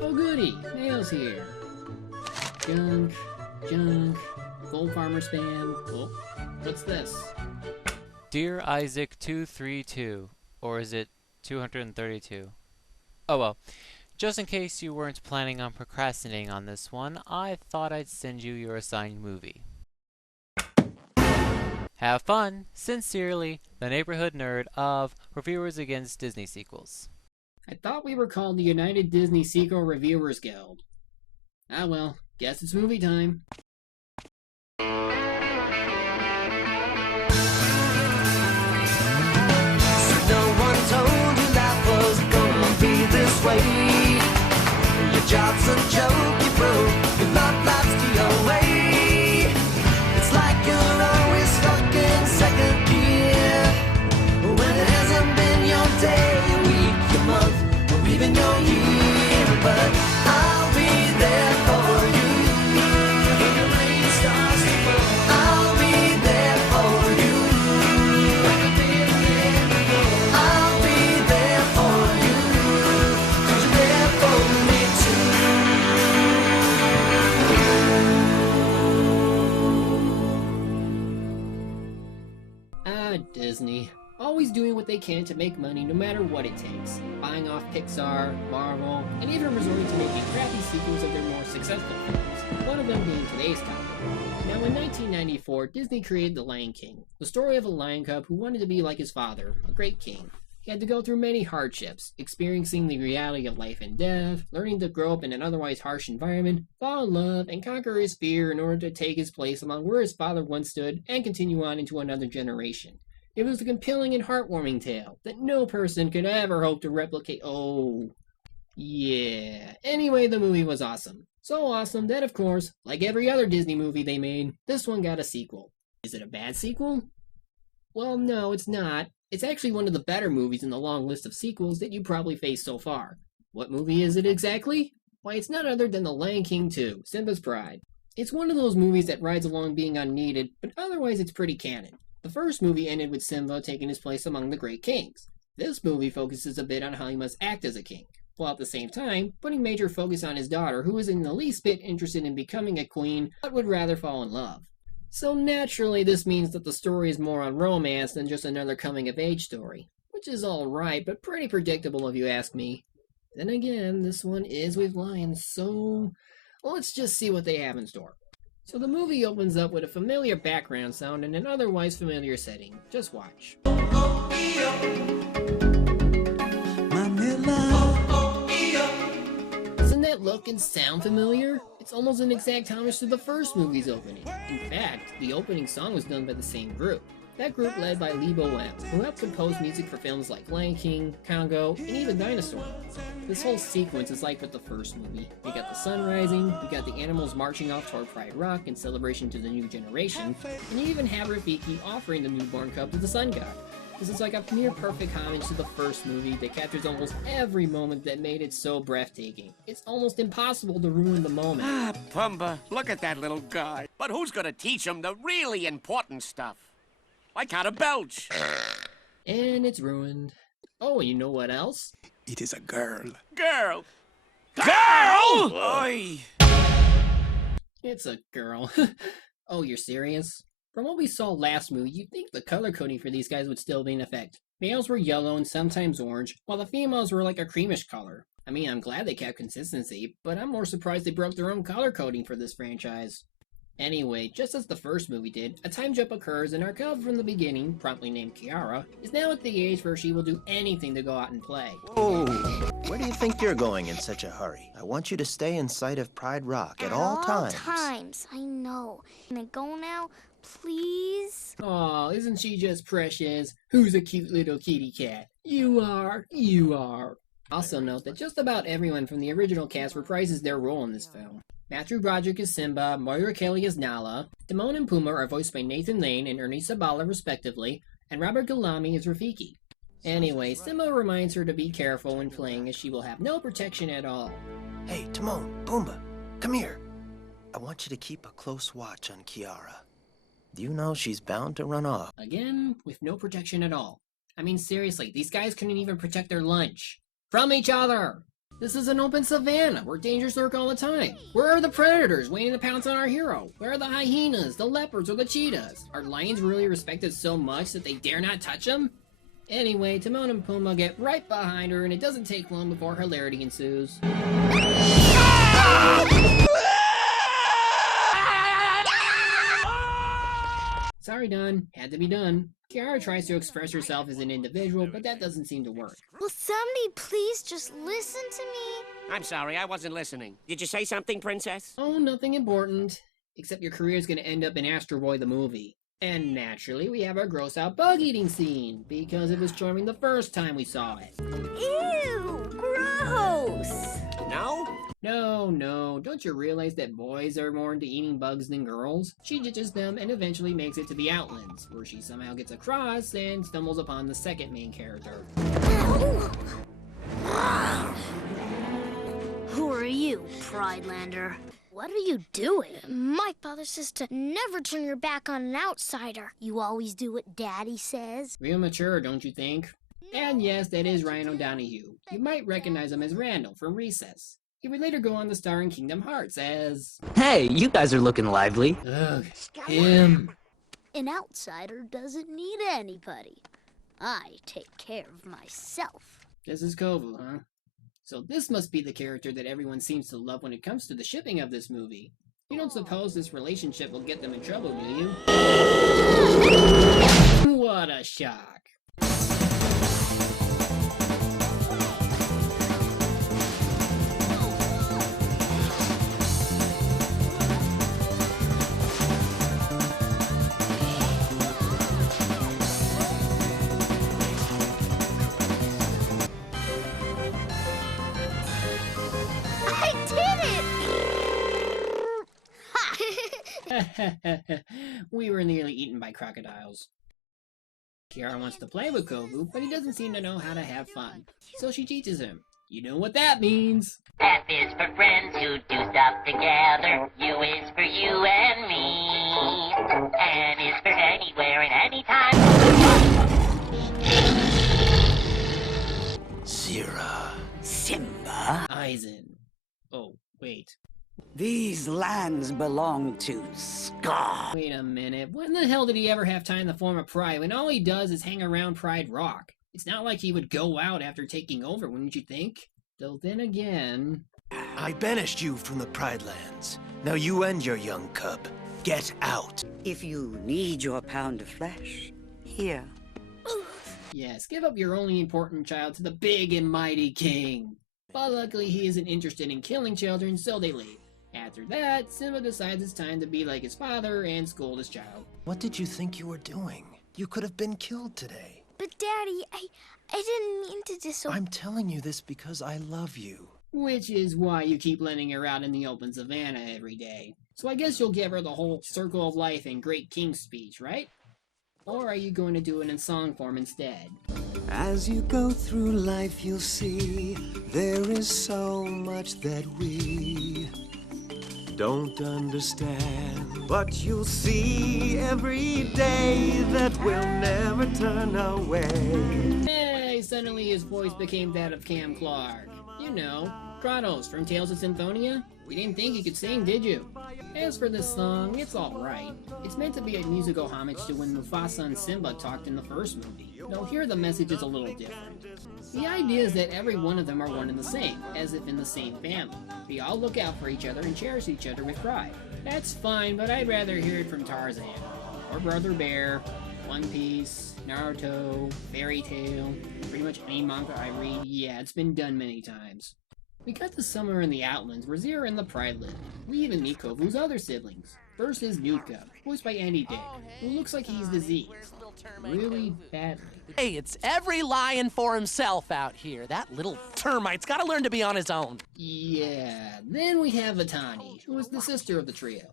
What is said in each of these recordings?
Oh goody, mail's here. Junk, junk, gold farmer spam. Oh, what's this? Dear Isaac 232, or is it 232? Oh well, just in case you weren't planning on procrastinating on this one, I thought I'd send you your assigned movie. Have fun! Sincerely, the neighborhood nerd of Reviewers Against Disney Sequels. I thought we were called the United Disney Sequel Reviewers Guild. Ah well, guess it's movie time. No one told you life was gonna be this way. Your job's a joke, you broke. Your love life's the away. It's like you're always stuck in second gear. When it hasn't been your day, your week, your month, or even your year. But I'll be there for you. When the rain starts to fall, I'll be there for you. Like I've been there before. I'll be there for you. 'Cause you're there for me too. Ah, Disney. Always doing what they can to make money no matter what it takes. Buying off Pixar, Marvel, and even resorting to making crappy sequels of their more successful films, one of them being today's topic. Now in 1994, Disney created The Lion King, the story of a lion cub who wanted to be like his father, a great king. He had to go through many hardships, experiencing the reality of life and death, learning to grow up in an otherwise harsh environment, fall in love, and conquer his fear in order to take his place among where his father once stood and continue on into another generation. It was a compelling and heartwarming tale that no person could ever hope to replicate. Oh, yeah. Anyway, the movie was awesome. So awesome that, of course, like every other Disney movie they made, this one got a sequel. Is it a bad sequel? Well, no, it's not. It's actually one of the better movies in the long list of sequels that you probably faced so far. What movie is it exactly? Why, it's none other than The Lion King 2, Simba's Pride. It's one of those movies that rides along being unneeded, but otherwise it's pretty canon. The first movie ended with Simba taking his place among the great kings. This movie focuses a bit on how he must act as a king, while at the same time putting major focus on his daughter, who isn't the least bit interested in becoming a queen, but would rather fall in love. So naturally this means that the story is more on romance than just another coming-of-age story, which is alright, but pretty predictable if you ask me. Then again, this one is with lions, so let's just see what they have in store. So the movie opens up with a familiar background sound in an otherwise familiar setting. Just watch. Doesn't that look and sound familiar? It's almost an exact homage to the first movie's opening. In fact, the opening song was done by the same group. That group led by Lee Bowen, who helped compose music for films like Lion King, Congo, and even Dinosaur. This whole sequence is like with the first movie. We got the sun rising, we got the animals marching off toward Pride Rock in celebration to the new generation, and you even have Rafiki offering the newborn cub to the sun god. This is like a near perfect homage to the first movie that captures almost every moment that made it so breathtaking. It's almost impossible to ruin the moment. Ah, Pumbaa, look at that little guy. But who's gonna teach him the really important stuff? Like how to belch. And it's ruined. Oh, and you know what else? It is a girl. Girl. Girl! Oi! It's a girl. Oh, you're serious? From what we saw last movie, you'd think the color coding for these guys would still be in effect. Males were yellow and sometimes orange, while the females were like a creamish color. I mean, I'm glad they kept consistency, but I'm more surprised they broke their own color coding for this franchise. Anyway, just as the first movie did, a time jump occurs and our cub from the beginning, promptly named Kiara, is now at the age where she will do anything to go out and play. Oh, where do you think you're going in such a hurry? I want you to stay in sight of Pride Rock at all times. I know. Can I go now, please? Aw, isn't she just precious? Who's a cute little kitty cat? You are. Also note that just about everyone from the original cast reprises their role in this film. Matthew Broderick is Simba, Moira Kelly is Nala, Timon and Pumbaa are voiced by Nathan Lane and Ernie Sabala respectively, and Robert Galami is Rafiki. Anyway, Simba reminds her to be careful when playing as she will have no protection at all. Hey, Timon, Pumbaa, come here. I want you to keep a close watch on Kiara. Do you know she's bound to run off? Again, with no protection at all. I mean, seriously, these guys couldn't even protect their lunch. From each other! This is an open savanna where dangers lurk all the time. Where are the predators waiting to pounce on our hero? Where are the hyenas, the leopards, or the cheetahs? Are lions really respected so much that they dare not touch them? Anyway, Timon and Pumbaa get right behind her, and it doesn't take long before hilarity ensues. Sorry, Don. Had to be done. Kiara tries to express herself as an individual, but that doesn't seem to work. Will somebody please just listen to me? I'm sorry, I wasn't listening. Did you say something, Princess? Oh, nothing important. Except your career's gonna end up in Astro Boy the movie. And naturally, we have our gross-out bug-eating scene, because it was charming the first time we saw it. Ew, gross. No? No, don't you realize that boys are more into eating bugs than girls? She ditches them and eventually makes it to the Outlands, where she somehow gets across and stumbles upon the second main character. Who are you, Pridelander? What are you doing? My father says to never turn your back on an outsider. You always do what Daddy says. Real mature, don't you think? And yes, that is Ryan O'Donoghue. You might recognize him as Randall from Recess. He would later go on to star in Kingdom Hearts as... Hey, you guys are looking lively. Ugh, him. An outsider doesn't need anybody. I take care of myself. This is Kovu, huh? So this must be the character that everyone seems to love when it comes to the shipping of this movie. You don't suppose this relationship will get them in trouble, do you? What a shock. We were nearly eaten by crocodiles. Kiara wants to play with Kovu, but he doesn't seem to know how to have fun. So she teaches him. You know what that means. F is for friends who do stuff together. U is for you and me. N is for anywhere and anytime. Zira. Simba, Aizen. Oh, wait. these lands belong to Scar. Wait a minute. When the hell did he ever have time to form a pride when all he does is hang around Pride Rock? It's not like he would go out after taking over, wouldn't you think? Though then again... I banished you from the Pride Lands. Now you and your young cub, get out. If you need your pound of flesh, here. Yes, give up your only important child to the big and mighty king. But luckily he isn't interested in killing children, so they leave. After that, Simba decides it's time to be like his father and scold his child. What did you think you were doing? You could have been killed today. But Daddy, I didn't mean to disobey. I'm telling you this because I love you. Which is why you keep letting her out in the open savannah every day. So I guess you'll give her the whole Circle of Life and Great King speech, right? Or are you going to do it in song form instead? As you go through life, you'll see there is so much that we don't understand. But you'll see every day that we'll never turn away. Hey, suddenly his voice became that of Cam Clark. You know, Kratos from Tales of Symphonia. We didn't think he could sing, did you? As for this song, it's alright. It's meant to be a musical homage to when Mufasa and Simba talked in the first movie. Though here the message is a little different. The idea is that every one of them are one and the same, as if in the same family. We all look out for each other and cherish each other with pride. That's fine, but I'd rather hear it from Tarzan, or Brother Bear, One Piece, Naruto, Fairy Tail, pretty much any manga I read. Yeah, it's been done many times. We cut to somewhere in the Outlands where Zira and the Pride live. We even meet Kovu's other siblings. First is Nuka, voiced by Andy Dick, who looks like he's diseased. Really badly. Hey, it's every lion for himself out here. That little termite's gotta learn to be on his own. Yeah, then we have Vitani, who is the sister of the trio.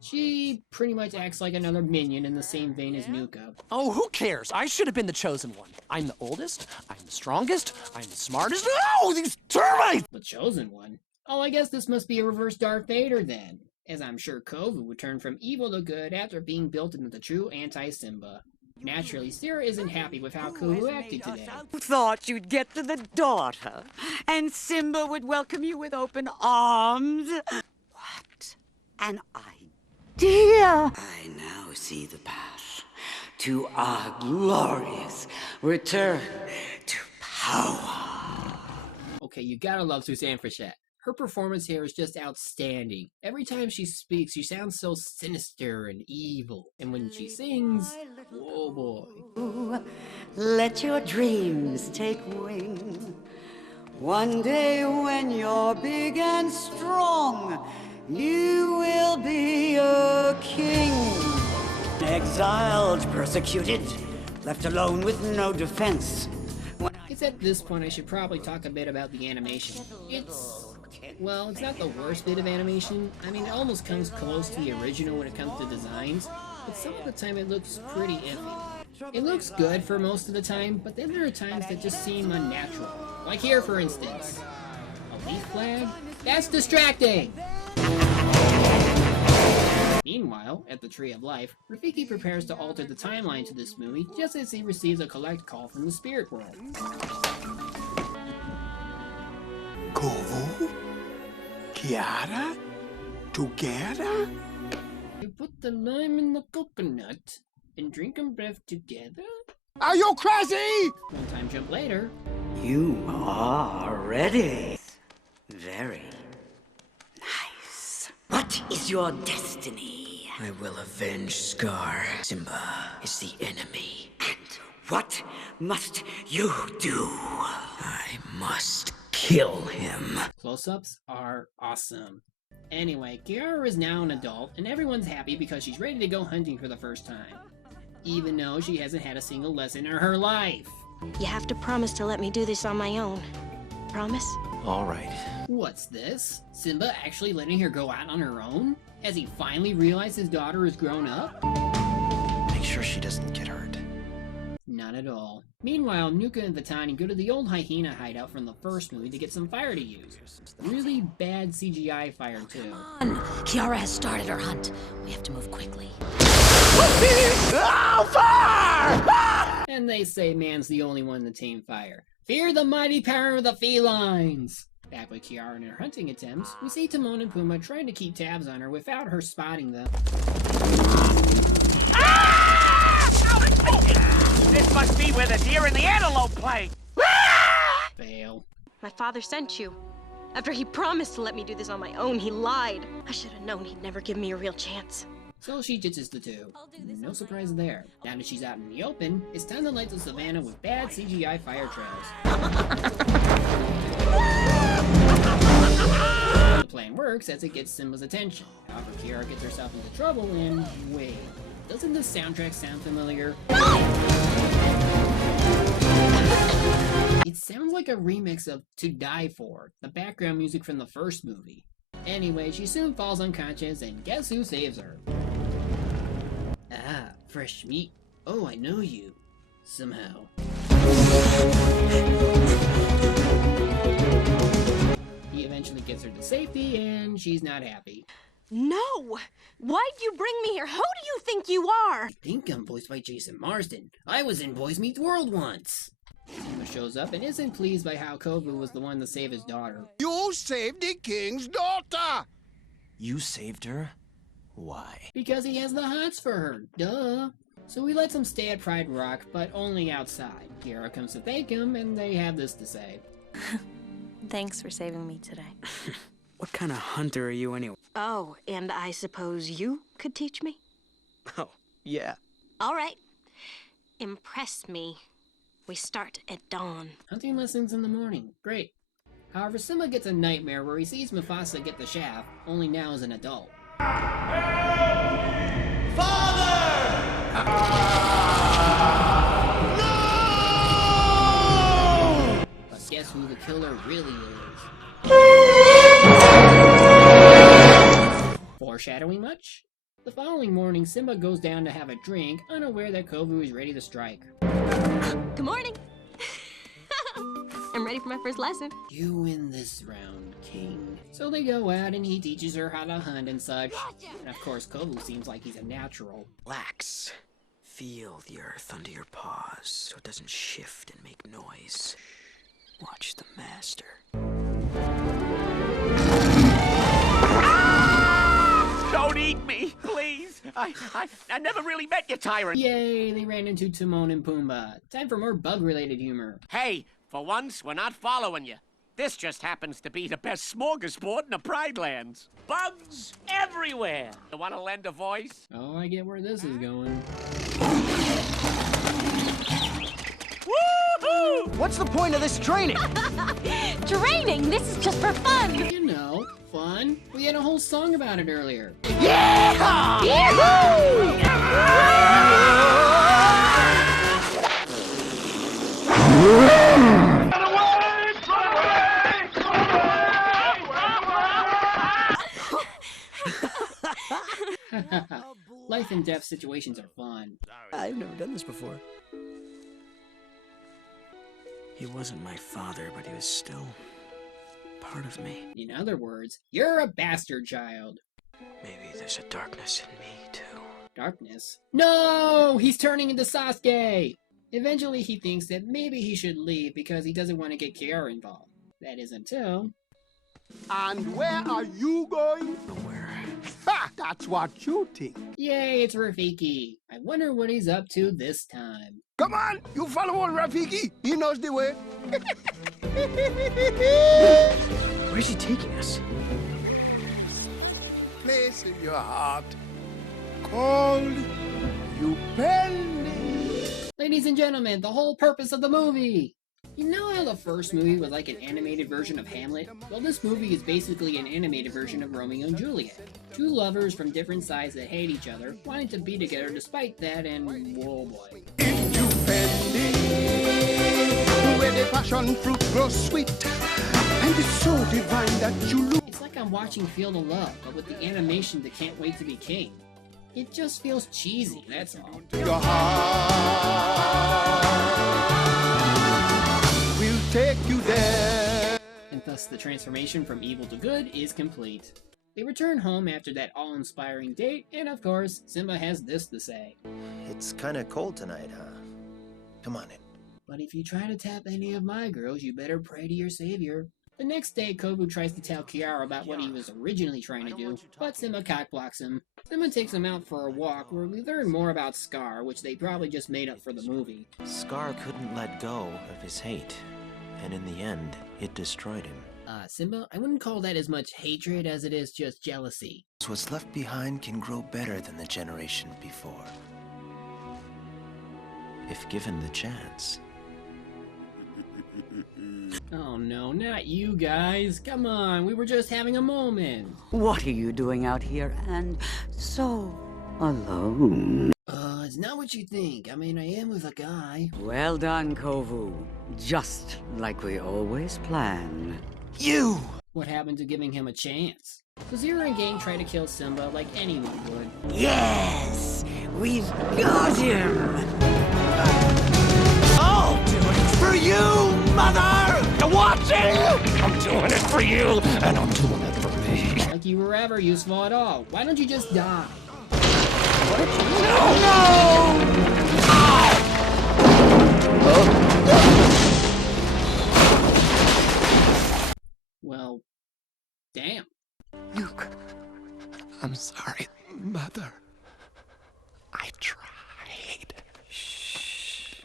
She pretty much acts like another minion in the same vein as Nuka. Oh, who cares? I should have been the chosen one. I'm the oldest, I'm the strongest, I'm the smartest. Oh, these termites! The chosen one? Oh, I guess this must be a reverse Darth Vader then, as I'm sure Kovu would turn from evil to good after being built into the true anti-Simba. Naturally, Sarah isn't happy with how Kovu acted today. Thought you'd get to the daughter, and Simba would welcome you with open arms. What an idea! I now see the path to our glorious return to power. Okay, you gotta love Suzanne Frechette. Her performance here is just outstanding. Every time she speaks, she sounds so sinister and evil. And when she sings, oh boy. Let your dreams take wing. One day when you're big and strong, you will be a king. Exiled, persecuted, left alone with no defense. It's at this point I should probably talk a bit about the animation. Well, it's not the worst bit of animation. I mean, it almost comes close to the original when it comes to designs, but some of the time it looks pretty iffy. It looks good for most of the time, but then there are times that just seem unnatural. Like here, for instance. A leaf flag? That's distracting! Meanwhile, at the Tree of Life, Rafiki prepares to alter the timeline to this movie just as he receives a collect call from the spirit world. Kovu? Kiara? Together? You put the lime in the coconut and drink them both together? Are you crazy? One time jump later. You are ready. Very nice. What is your destiny? I will avenge Scar. Simba is the enemy. And what must you do? I must kill him. Close-ups are awesome. Anyway, Kiara is now an adult, and everyone's happy because she's ready to go hunting for the first time. Even though she hasn't had a single lesson in her life. You have to promise to let me do this on my own. Promise? All right. What's this? Simba actually letting her go out on her own? Has he finally realized his daughter is grown up? Make sure she doesn't get hurt. Not at all. Meanwhile, Nuka and Vitani go to the old hyena hideout from the first movie to get some fire to use. Really bad CGI fire, too. Come on! Kiara has started her hunt. We have to move quickly. And they say man's the only one to tame fire. Fear the mighty power of the felines! Back with Kiara in her hunting attempts, we see Timon and Pumbaa trying to keep tabs on her without her spotting them. This must be where the deer and the antelope play! Fail. My father sent you. After he promised to let me do this on my own, he lied. I should have known he'd never give me a real chance. So she ditches the two. No surprise there. Now that she's out in the open, it's time to light the savannah with bad CGI fire trails. The plan works as it gets Simba's attention. However, Kiara gets herself into trouble and... wait, doesn't this soundtrack sound familiar? It sounds like a remix of To Die For, the background music from the first movie. Anyway, she soon falls unconscious, and guess who saves her? Ah, fresh meat. Oh, I know you. Somehow. He eventually gets her to safety, and she's not happy. No! Why'd you bring me here? Who do you think you are? I think I'm voiced by Jason Marsden. I was in Boys Meets World once. Simba shows up and isn't pleased by how Kovu was the one to save his daughter. You saved the king's daughter! You saved her? Why? Because he has the hots for her, duh. So he lets him stay at Pride Rock, but only outside. Kiara comes to thank him, and they have this to say. Thanks for saving me today. What kind of hunter are you anyway? Oh, and I suppose you could teach me? Oh, yeah. All right. Impress me. We start at dawn. Hunting lessons in the morning. Great. However, Simba gets a nightmare where he sees Mufasa get the shaft, only now as an adult. No! But guess who the killer really is? Foreshadowing much? The following morning, Simba goes down to have a drink, unaware that Kovu is ready to strike. Good morning. I'm ready for my first lesson. You win this round, King. So they go out and he teaches her how to hunt and such. And of course, Kovu seems like he's a natural. Relax. Feel the earth under your paws so it doesn't shift and make noise. Watch the master. Don't eat me, please. I never really met you, Tyrant. Yay, they ran into Timon and Pumbaa. Time for more bug-related humor. Hey, for once, we're not following you. This just happens to be the best smorgasbord in the Pride Lands. Bugs everywhere. You want to lend a voice? Oh, I get where this is going. Woohoo! What's the point of this training? Training? This is just for fun. You know, fun. We had a whole song about it earlier. Yeah! Life and death situations are fun. I've never done this before. He wasn't my father, but he was still part of me. In other words, you're a bastard child. Maybe there's a darkness in me, too. Darkness? No! He's turning into Sasuke! Eventually he thinks that maybe he should leave because he doesn't want to get Kiara involved. That is until... And where are you going? Nowhere. Ha! That's what you think. Yay, it's Rafiki. I wonder what he's up to this time. Come on, you follow on Rafiki. He knows the way. Where's he taking us? Place in your heart called Upende. Ladies and gentlemen, the whole purpose of the movie! You know how the first movie was like an animated version of Hamlet? Well, this movie is basically an animated version of Romeo and Juliet. Two lovers from different sides that hate each other, wanting to be together despite that, and whoa boy. Upende, where the passion fruit grows sweet, and it's so divine that you lose. It's like I'm watching Field of Love, but with the animation that can't wait to be king. It just feels cheesy, that's all. Your heart will take you there. And thus the transformation from evil to good is complete. They return home after that awe-inspiring date, and of course, Simba has this to say. It's kinda cold tonight, huh? Come on in. But if you try to tap any of my girls, you better pray to your savior. The next day, Kovu tries to tell Kiara about what he was originally trying to do, but Simba cockblocks him. Simba takes him out for a walk where we learn more about Scar, which they probably just made up for the movie. Scar couldn't let go of his hate, and in the end, it destroyed him. Simba, I wouldn't call that as much hatred as it is just jealousy. What's left behind can grow better than the generation before. If given the chance. Oh no, not you guys. Come on, we were just having a moment. What are you doing out here and so alone? It's not what you think. I mean, I am with a guy. Well done, Kovu. Just like we always planned. You! What happened to giving him a chance? So Zero and gang try to kill Simba like anyone would. Yes! We've got him! I'll do it for you, Mother! You watching? I'm doing it for you, and I'm doing it for me. Like you were ever useful at all. Why don't you just die? Well, damn. Luke, I'm sorry, Mother. I tried. Shh.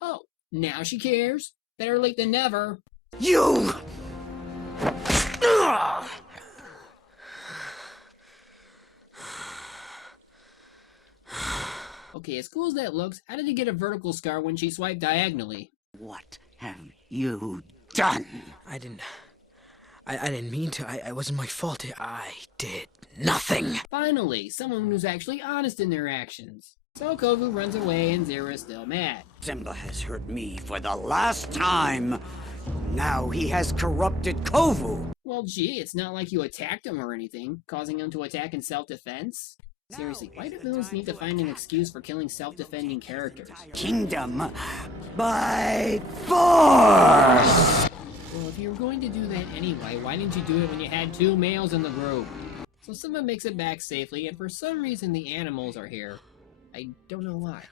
Oh, now she cares. Better late than never. You! Okay, as cool as that looks, how did he get a vertical scar when she swiped diagonally? What have you done? I didn't mean to. It wasn't my fault. I did nothing. Finally, someone who's actually honest in their actions. So Kovu runs away and Zero is still mad. Simba has hurt me for the last time. Now he has corrupted Kovu. Well, gee, it's not like you attacked him or anything, causing him to attack in self-defense. Seriously, why do villains need to find an excuse for killing self-defending characters? Kingdom by force! Well, if you were going to do that anyway, why didn't you do it when you had two males in the group? So Simba makes it back safely, and for some reason the animals are here. I don't know why.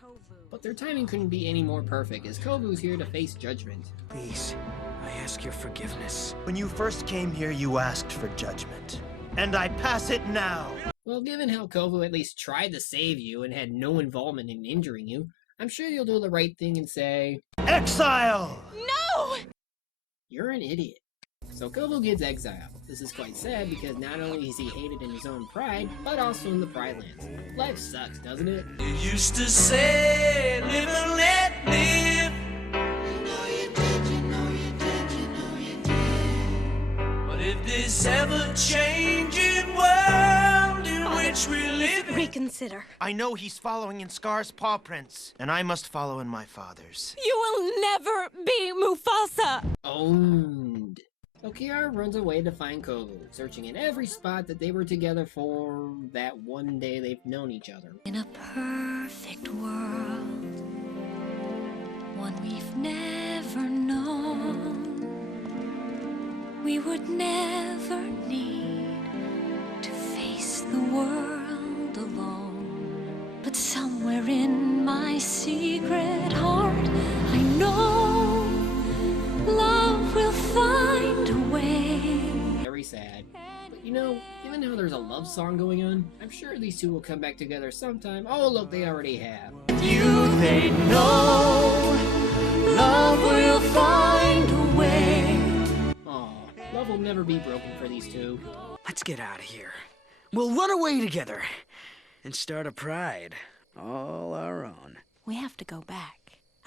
But their timing couldn't be any more perfect, as Kovu's here to face judgment. Please, I ask your forgiveness. When you first came here, you asked for judgment. And I pass it now! Well, given how Kovu at least tried to save you and had no involvement in injuring you, I'm sure you'll do the right thing and say... Exile! No! You're an idiot. So Kovu gets exiled. This is quite sad because not only is he hated in his own pride, but also in the Pride Lands. Life sucks, doesn't it? You used to say, live and let live. You know you did, you know you did, you know you did. But if this ever-changing world in which we live in... Reconsider. I know he's following in Scar's paw prints, and I must follow in my father's. You will never be Mufasa! Owned. So Kiara runs away to find Kovu, searching in every spot that they were together for that one day they've known each other. In a perfect world, one we've never known, we would never need to face the world alone. But somewhere in my secret heart, I know love will find a way. Very sad. But you know, even though there's a love song going on, I'm sure these two will come back together sometime. Oh look, they already have. They know love will find a way. Aw, love will never be broken for these two. Let's get out of here. We'll run away together and start a pride all our own. We have to go back.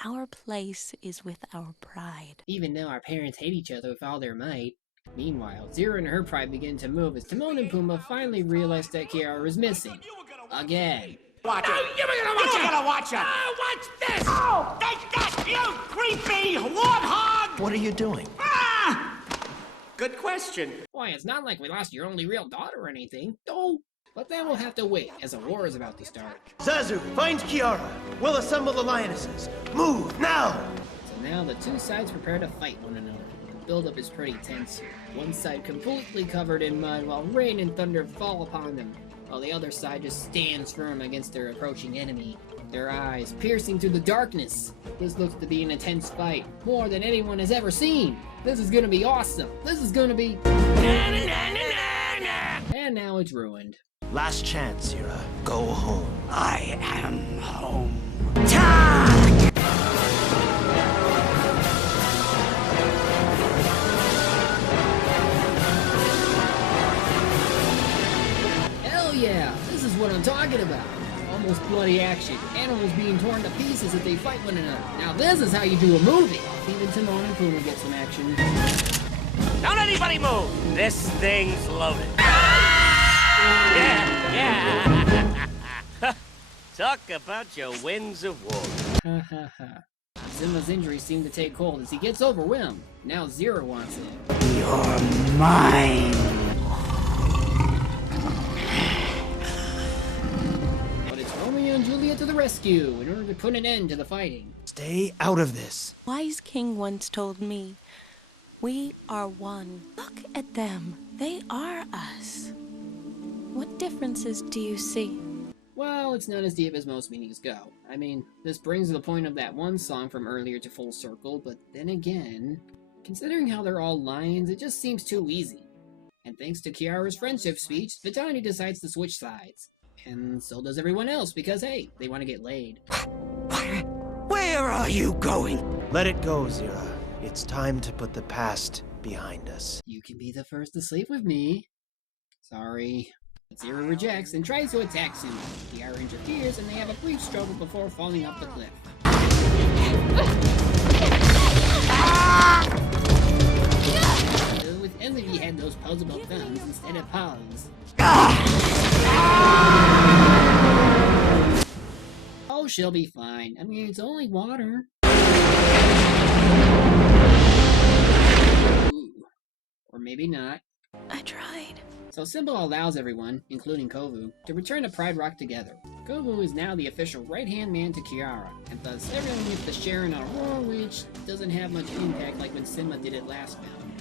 Our place is with our pride. Even though our parents hate each other with all their might. Meanwhile, Zira and her pride begin to move as Timon and Pumbaa finally realize that Kiara is missing. Again. Watch it. You were gonna watch it. Watch this. Oh, take that, you creepy warthog! What are you doing? Ah! Good question. Why, it's not like we lost your only real daughter or anything. No. But that will have to wait, as a war is about to start. Zazu, find Kiara. We'll assemble the lionesses. Move, now! So now the two sides prepare to fight one another. The buildup is pretty tense here. One side completely covered in mud while rain and thunder fall upon them, while the other side just stands firm against their approaching enemy, their eyes piercing through the darkness. This looks to be an intense fight, more than anyone has ever seen. This is gonna be awesome. This is gonna be... And now it's ruined. Last chance, Zira. Go home. I am home. Hell yeah! This is what I'm talking about. Almost bloody action. Animals being torn to pieces as they fight one another. Now this is how you do a movie. Even Timon and Pumbaa get some action. Don't anybody move. This thing's loaded. Yeah. Talk about your winds of war. Ha ha ha. Simba's injuries seem to take hold as he gets overwhelmed. Now Zira wants it. You're mine. But it's Romeo and Juliet to the rescue in order to put an end to the fighting. Stay out of this. Wise king once told me, we are one. Look at them. They are us. What differences do you see? Well, it's not as deep as most meanings go. I mean, this brings the point of that one song from earlier to full circle, but then again, considering how they're all lions, it just seems too easy. And thanks to Kiara's friendship speech, Vitani decides to switch sides. And so does everyone else, because hey, they want to get laid. Where are you going? Let it go, Zira. It's time to put the past behind us. You can be the first to sleep with me. Sorry. Zira rejects and tries to attack Simba. Kiara interferes and they have a brief struggle before falling off the cliff. With Envy had those posable thumbs instead of paws. Oh, she'll be fine. I mean, it's only water. Ooh. Or maybe not. I tried. So Simba allows everyone, including Kovu, to return to Pride Rock together. Kovu is now the official right-hand man to Kiara, and thus everyone gets to share in a roar which doesn't have much impact like when Simba did it last film.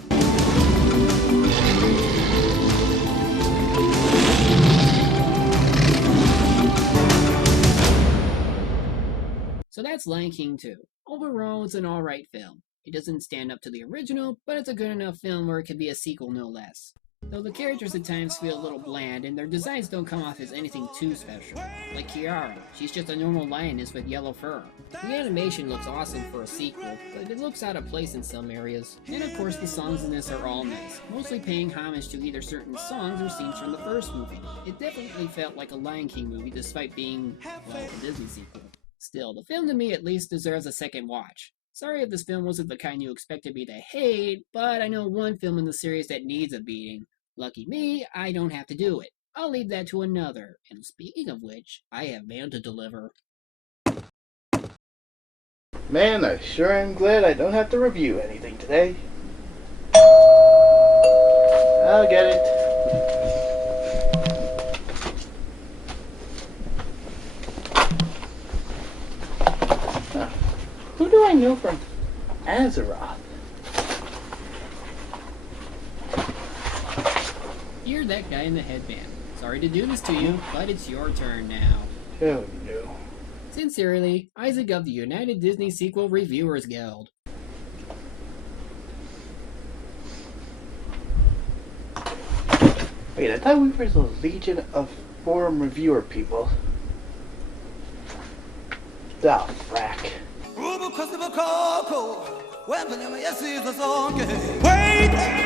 That's Lion King 2. Overall, it's an alright film. It doesn't stand up to the original, but it's a good enough film where it could be a sequel no less. Though the characters at times feel a little bland, and their designs don't come off as anything too special. Like Kiara, she's just a normal lioness with yellow fur. The animation looks awesome for a sequel, but it looks out of place in some areas. And of course the songs in this are all nice, mostly paying homage to either certain songs or scenes from the first movie. It definitely felt like a Lion King movie despite being, well, a Disney sequel. Still, the film to me at least deserves a second watch. Sorry if this film wasn't the kind you expected me to hate, but I know one film in the series that needs a beating. Lucky me, I don't have to do it. I'll leave that to another. And speaking of which, I have mail to deliver. Man, I sure am glad I don't have to review anything today. I'll get it. Who do I know from Azeroth? You're that guy in the headband. Sorry to do this to you, but it's your turn now. Oh no. Sincerely, Isaac of the United Disney Sequel Reviewers Guild. Wait, I thought we were the Legion of Forum Reviewer people. Oh, frack. Wait!